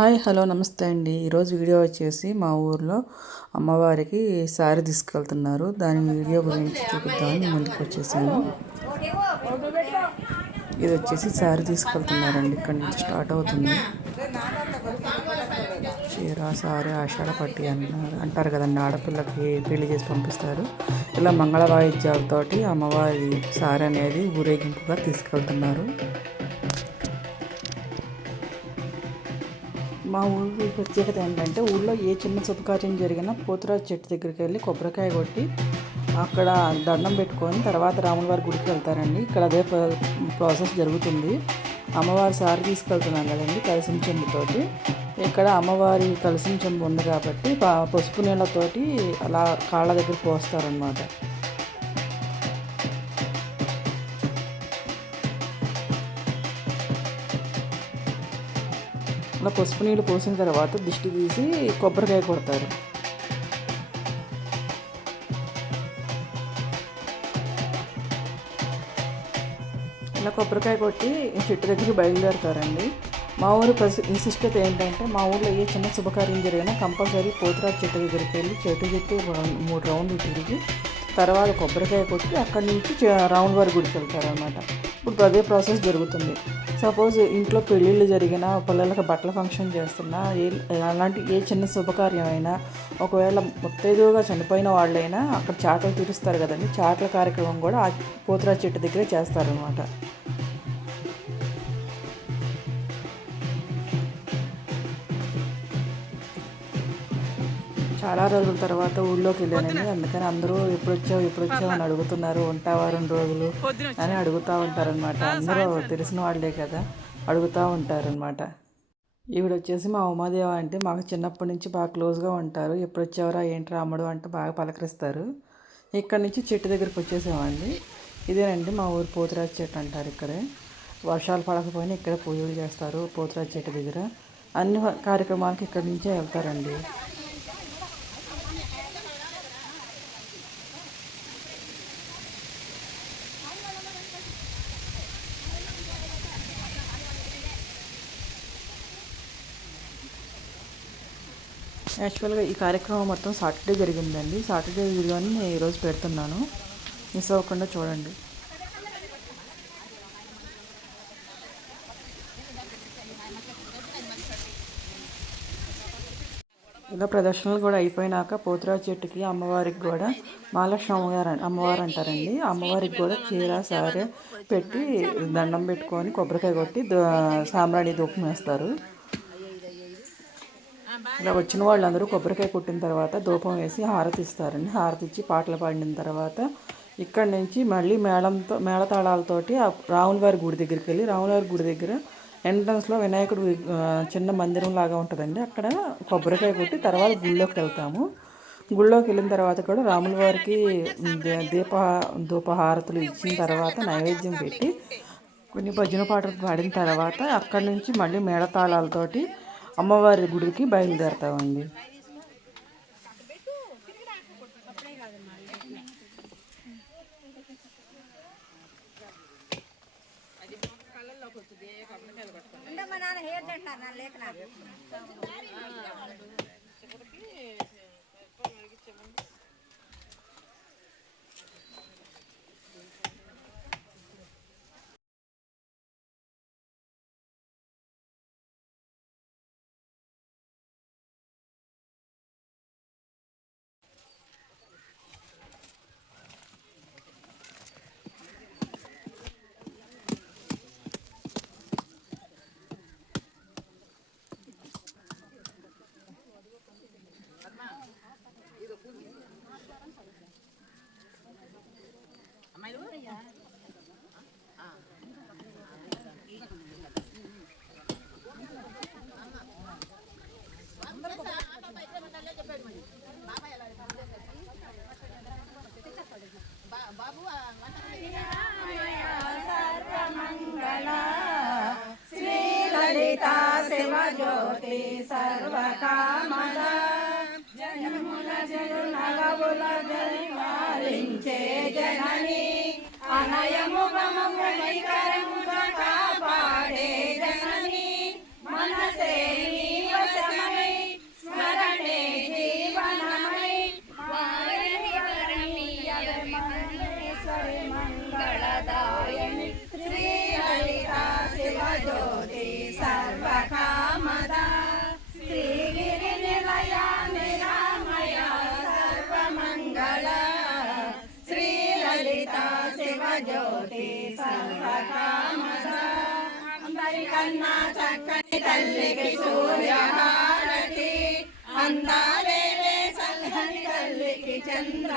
Hi hello నమస్తే అండి. ఈరోజు వీడియో వచ్చేసి మా ఊర్లో అమ్మవారికి శారీ తీసుకెళ్తున్నారు. దాని వీడియో గురించి చూపిద్దామని ముందుకు వచ్చేసాను. ఇది వచ్చేసి శారీ తీసుకెళ్తున్నారండి. ఇక్కడ నుంచి స్టార్ట్ అవుతుంది. చీర సారీ ఆషాఢ పట్టి అన్నారు. అంటారు కదండి ఆడపిల్లకి పెళ్ళి చేసి పంపిస్తారు. ఇలా మంగళ వాయిద్యాలతోటి అమ్మవారి సారీ అనేది ఊరేగింపుగా తీసుకెళ్తున్నారు. మా ఊరి ప్రత్యేకత ఏంటంటే ఊళ్ళో ఏ చిన్న శుభకార్యం జరిగినా పోతురాజు చెట్టు దగ్గరికి వెళ్ళి కొబ్బరికాయ కొట్టి అక్కడ దండం పెట్టుకొని తర్వాత రాముల వారి గుడికి వెళ్తారండి. ఇక్కడ అదే ప్రాసెస్ జరుగుతుంది. అమ్మవారి సారి తీసుకెళ్తున్నాం కదండి కలిసిన చెంబుతోటి. ఇక్కడ అమ్మవారి కలిసిన చెంబు ఉంది కాబట్టి పసుపు నీళ్ళతోటి అలా కాళ్ళ దగ్గర పోస్తారనమాట అలా పసుపు నీళ్ళు పోసిన తర్వాత దిష్టి తీసి కొబ్బరికాయ కొడతారు. ఇలా కొబ్బరికాయ కొట్టి చెట్టు దగ్గరికి బయలుదేరుతారండి. మా ఊరు విశిష్టత ఏంటంటే మా ఊళ్ళో ఏ చిన్న శుభకార్యం జరిగినా కంపల్సరీ పోతురాజు చెట్టు దగ్గరికి వెళ్ళి చెట్టు చెట్టు మూడు రౌండ్లు తిరిగి తర్వాత కొబ్బరికాయ కొట్టి అక్కడి నుంచి రౌండ్ వారి గుడికి వెళ్తారనమాట ఇప్పుడు అదే ప్రాసెస్ జరుగుతుంది. సపోజ్ ఇంట్లో పెళ్ళిళ్ళు జరిగినా పిల్లలకి బట్టల ఫంక్షన్ చేస్తున్నా ఏ అలాంటి ఏ చిన్న శుభకార్యం అయినా ఒకవేళ ముత్తైదువుగా చనిపోయిన వాళ్ళైనా అక్కడ చాటలు తీరుస్తారు కదండి. చాటల కార్యక్రమం కూడా పోతురా చెట్టు దగ్గరే చేస్తారనమాట చాలా రోజుల తర్వాత ఊళ్ళోకి వెళ్ళానండి అందుకని అందరూ ఎప్పుడు వచ్చావు ఎప్పుడు వచ్చావు అని అడుగుతున్నారు. ఉంటావా రెండు రోజులు అని అడుగుతూ ఉంటారనమాట అందరూ తెలిసిన వాళ్ళే కదా అడుగుతూ ఉంటారనమాట ఈవిడ వచ్చేసి మా ఉమాదేవ అంటే మాకు చిన్నప్పటి నుంచి బాగా క్లోజ్గా ఉంటారు. ఎప్పుడు వచ్చావరా ఏంటి రాముడు అంటే బాగా పలకరిస్తారు. ఇక్కడ నుంచి చెట్టు దగ్గరికి వచ్చేసామండి. ఇదేనండి మా ఊరు పోతురాజు చెట్టు అంటారు ఇక్కడే. వర్షాలు పడకపోయినా ఇక్కడ పూజలు చేస్తారు పోతురాజు చెట్టు దగ్గర. అన్ని కార్యక్రమాలకు ఇక్కడి నుంచే వెళ్తారండి. యాక్చువల్గా ఈ కార్యక్రమం మొత్తం సాటర్డే జరిగిందండి. సాటర్డే వీడియోని నేను ఈరోజు పెడుతున్నాను. మిస్ అవ్వకుండా చూడండి. ఇలా ప్రదర్శనలు కూడా అయిపోయినాక పోతురాజు చెట్టుకి అమ్మవారికి కూడా మహాలక్ష్మి అమ్మగారు అమ్మవారు అంటారండి. అమ్మవారికి కూడా చీర సారె పెట్టి దండం పెట్టుకొని కొబ్బరికాయ కొట్టి సాంబ్రాణి ధూపం వేస్తారు. ఇలా వచ్చిన వాళ్ళందరూ కొబ్బరికాయ కొట్టిన తర్వాత ధూపం వేసి హారతి ఇస్తారండి హారతి ఇచ్చి పాటలు పాడిన తర్వాత ఇక్కడ నుంచి మళ్ళీ మేళంతో మేళతాళాలతోటి రాముల వారి గుడి దగ్గరికి వెళ్ళి రాముల వారి గుడి దగ్గర ఎంట్రన్స్లో వినాయకుడు చిన్న మందిరం లాగా ఉంటుందండి. అక్కడ కొబ్బరికాయ కొట్టి తర్వాత గుళ్ళోకి వెళ్తాము. గుళ్ళోకి వెళ్ళిన తర్వాత కూడా రాముల వారికి దీప ధూపహారతులు ఇచ్చిన తర్వాత నైవేద్యం పెట్టి కొన్ని భజన పాటలు పాడిన తర్వాత అక్కడి నుంచి మళ్ళీ మేళతాళాలతోటి అమ్మవారి గుడికి బయలుదేరుతామండి. మా Lisa. తల్లికి సూర్యహారతి. అందాలే సల్లని తల్లికి చంద్ర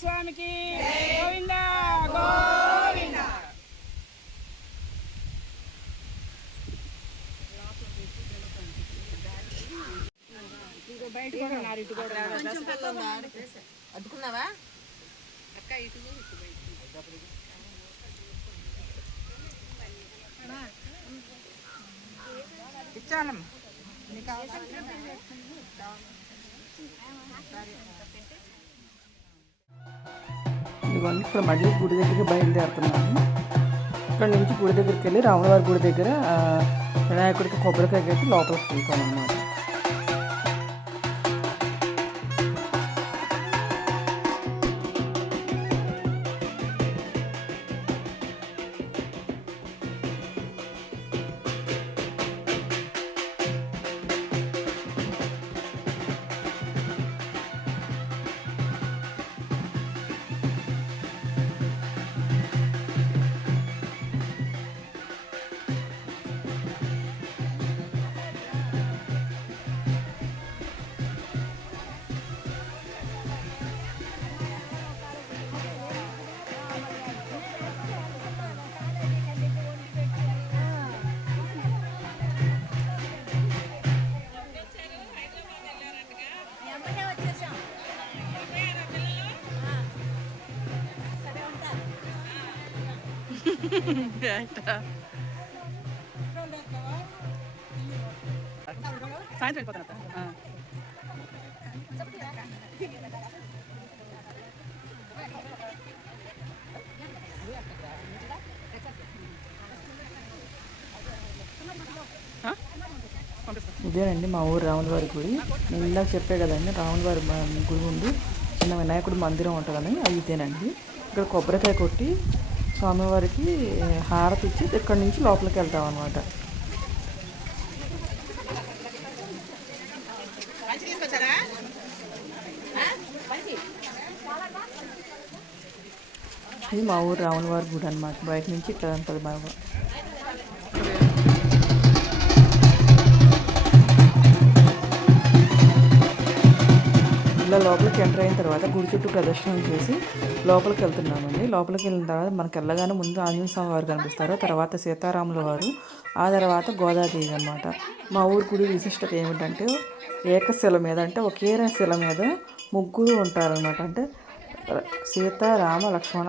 స్వామికి గోవింద గోవింద. కూడా ఉన్నారు ఇటు. అద్దుకున్నావా ఇచ్చానమ్మా ఇదిగోండి ఇక్కడ మళ్ళీ గుడి దగ్గరికి బయలుదేరుతున్నాను ఇక్కడ నుంచి గుడి దగ్గరికి వెళ్ళి రాములవారి గుడి దగ్గర ఆ, వినాయకుడికి కొబ్బరికాయ కట్టి లోపలికి వెళ్తాను అన్నమాట. సాయంత్రం వెళ్ళిపోతాను ఇదేనండి మా ఊరు రాములవారి గుడి. నేను ఇందాక చెప్పే కదండి రాములవారి మ- గుడి ఉంది. చిన్న వినాయకుడు మందిరం ఉంటుందని అది ఇదేనండి. ఇక్కడ కొబ్బరికాయ కొట్టి స్వామివారికి హారతి ఇచ్చి ఇక్కడి నుంచి లోపలికి వెళ్తాం అనమాట ఇది మా ఊరు రాములవారి గుడి అనమాట బయట నుంచి ఇట్లా ఉంటుంది బాగా ఇలా లోపలికి ఎంటర్ అయిన తర్వాత గుడి చుట్టూ ప్రదర్శనం చేసి లోపలికి వెళ్తున్నామండి. లోపలికి వెళ్ళిన తర్వాత మనకు వెళ్ళగానే ముందు ఆంజనేయ స్వామి వారు కనిపిస్తారు. తర్వాత సీతారాముల వారు ఆ తర్వాత గోదాదేవి అనమాట మా ఊరి గుడి విశిష్టత ఏమిటంటే ఏకశిల మీద అంటే ఒకే శిల మీద ముగ్గురు ఉంటారనమాట అంటే సీత రామ లక్ష్మణ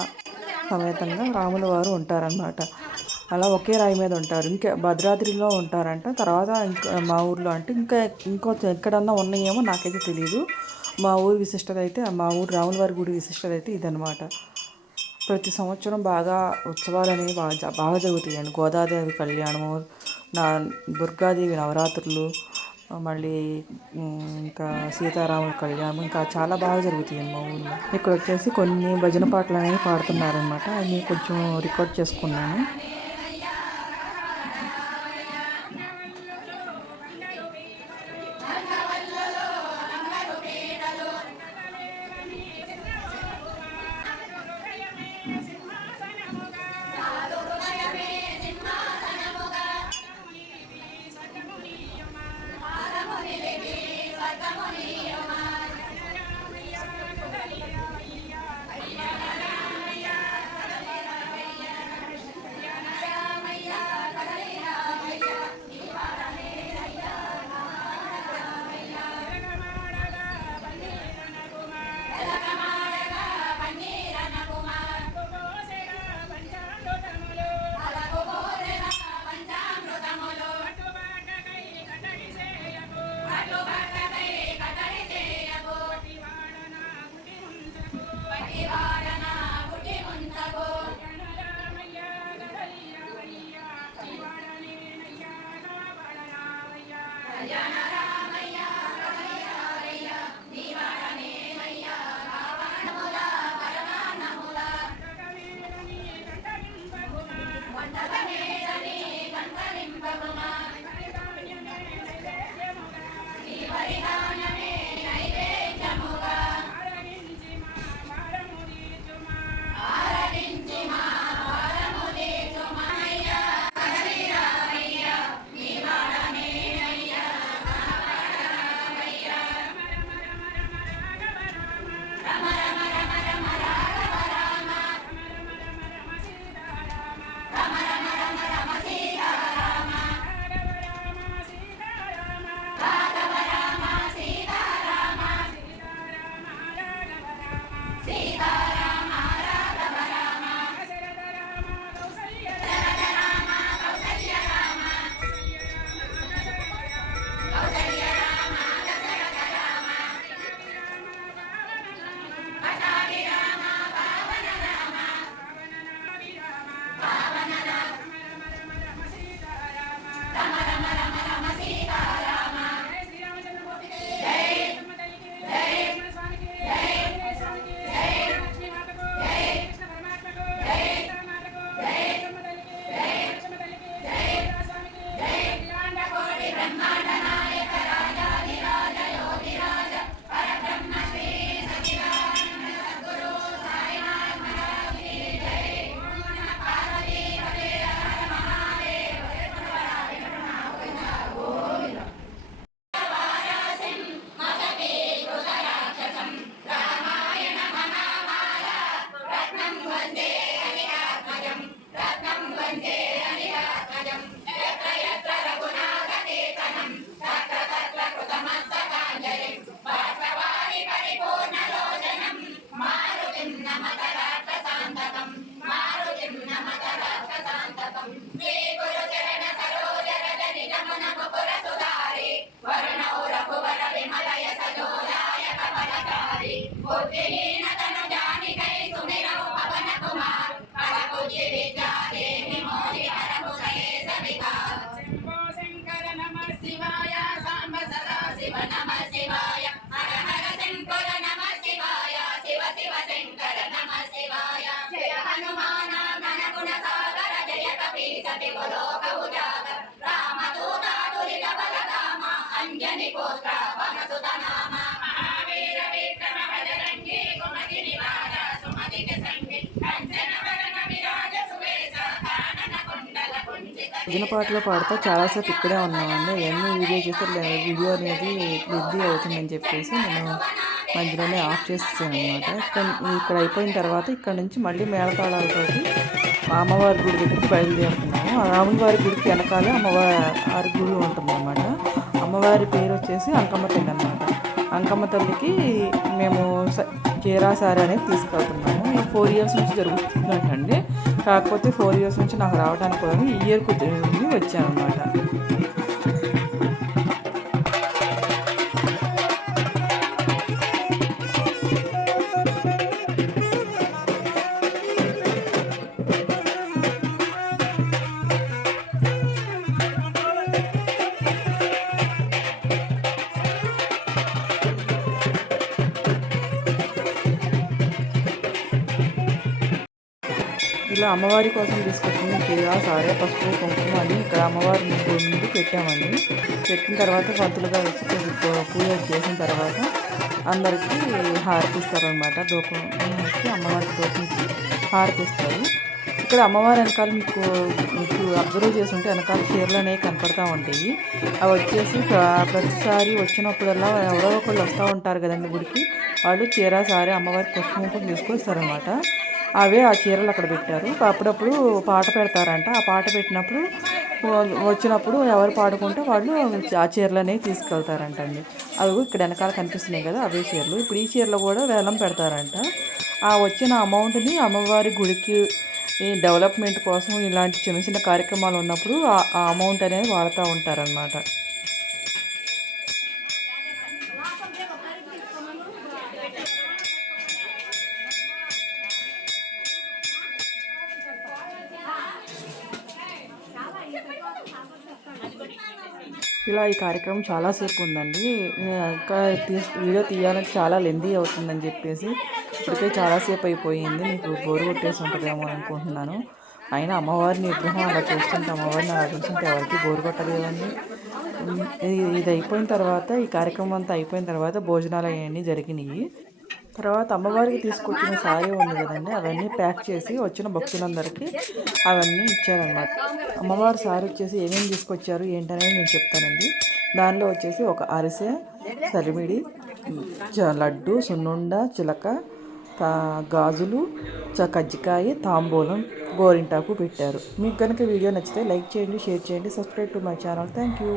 సమేతంగా రాముల వారు ఉంటారనమాట అలా ఒకే రాయి మీద ఉంటారు. ఇంకా భద్రాద్రిలో ఉంటారంట. తర్వాత ఇంకా మా ఊర్లో అంటే ఇంకా ఇంకో ఎక్కడన్నా ఉన్నాయేమో నాకైతే తెలియదు మా ఊరి విశిష్టత అయితే మా ఊరు రాములవారి గుడి విశిష్టత అయితే ఇదనమాట ప్రతి సంవత్సరం బాగా ఉత్సవాలు అనేవి బాగా బాగా జరుగుతాయండి. గోదాదేవి కళ్యాణము నా దుర్గాదేవి నవరాత్రులు మళ్ళీ ఇంకా సీతారాముల కళ్యాణం ఇంకా చాలా బాగా జరుగుతాయండి మా ఊళ్ళో ఇక్కడ వచ్చేసి కొన్ని భజన పాటలు అనేవి పాడుతున్నారనమాట అవి కొంచెం రికార్డ్ చేసుకున్నాను. భజన పాటలు పాడుతూ చాలాసేపు ఇక్కడే ఉన్నామండి. ఇవన్నీ వీడియో చేస్తే వీడియో అనేది వృద్ధి అవుతుందని చెప్పేసి నేను మధ్యలోనే ఆఫ్ చేసేసాను అనమాట ఇక్కడ ఇక్కడ అయిపోయిన తర్వాత ఇక్కడ నుంచి మళ్ళీ మేళతాళాలతోటి అమ్మవారి గుడి దగ్గరికి బయలుదేరుతున్నాము. ఆ రాములవారి గుడికి వెనకాలే అమ్మవారి గుడి ఉంటుంది అనమాట అమ్మవారి పేరు వచ్చేసి అంకమ్మ తల్లి అనమాట అంకమ్మ తల్లికి మేము స- చీరా సారీ అనేది తీసుకెళ్తున్నాము. ఈ ఫోర్ ఇయర్స్ నుంచి జరుగుతుందండి కాకపోతే ఫోర్ ఇయర్స్ నుంచి నాకు రావడానికి కూడా ఈ ఇయర్ కుదిరింది వచ్చాను అనమాట ఇలా అమ్మవారి కోసం తీసుకొచ్చిన చీర సారే పసుపు కుంకుమ అని ఇక్కడ అమ్మవారి ముందు ముందు పెట్టామండి. పెట్టిన తర్వాత పంతులుగా వచ్చి పూజ చేసిన తర్వాత అందరికీ హారతి ఇస్తారనమాట అమ్మవారికి దూపం హారతిస్తారు. ఇక్కడ అమ్మవారి వెనకాల మీకు మీకు అబ్జర్వ్ చేస్తుంటే వెనకాల చీరలు అనేవి కనపడతా ఉంటాయి. అవి వచ్చేసి ప్రతిసారి వచ్చినప్పుడల్లా ఎవరో ఒకళ్ళు వస్తూ ఉంటారు కదండి గుడికి. వాళ్ళు చీర సారీ అమ్మవారి పుష్పం కుంకుమ తీసుకొని అవే ఆ చీరలు అక్కడ పెట్టారు. అప్పుడప్పుడు పాట పెడతారంట. ఆ పాట పెట్టినప్పుడు వచ్చినప్పుడు ఎవరు పాడుకుంటే వాళ్ళు ఆ చీరలు అనేవి తీసుకెళ్తారంట అండి అవి ఇక్కడ వెనకాల కనిపిస్తున్నాయి కదా అవే చీరలు. ఇప్పుడు ఈ చీరలు కూడా వేలం పెడతారంట. ఆ వచ్చిన అమౌంట్ని అమ్మవారి గుడికి ఈ డెవలప్మెంట్ కోసం ఇలాంటి చిన్న చిన్న కార్యక్రమాలు ఉన్నప్పుడు ఆ ఆ అమౌంట్ అనేది వాడుతూ ఉంటారనమాట ఇలా ఈ కార్యక్రమం చాలాసేపు ఉందండి. ఇంకా వీడియో తీయాలంటే చాలా లెందీ అవుతుందని చెప్పేసి ఇప్పటికే చాలాసేపు అయిపోయింది. మీకు బోరు కొట్టేసి ఉంటుందేమో అనుకుంటున్నాను. అయినా అమ్మవారిని విగ్రహం అలా చూస్తుంటే అమ్మవారిని అలా చూస్తుంటే ఎవరికి బోరు కొట్టలేదండి. ఇది అయిపోయిన తర్వాత ఈ కార్యక్రమం అంతా అయిపోయిన తర్వాత భోజనాలు అవన్నీ జరిగినాయి. తర్వాత అమ్మవారికి తీసుకొచ్చిన సారీ ఉంది కదండి. అవన్నీ ప్యాక్ చేసి వచ్చిన భక్తులందరికీ అవన్నీ ఇచ్చారనమాట అమ్మవారి సారీ వచ్చేసి ఏమేమి తీసుకొచ్చారు ఏంటనేది నేను చెప్తానండి. దానిలో వచ్చేసి ఒక అరిసె సరిమిడి చ- లడ్డు సున్నుండ చిలక గాజులు చ కజ్జికాయ తాంబూలం గోరింటాకు పెట్టారు. మీకు కనుక వీడియో నచ్చితే లైక్ చేయండి షేర్ చేయండి subscribe to my channel. Thank you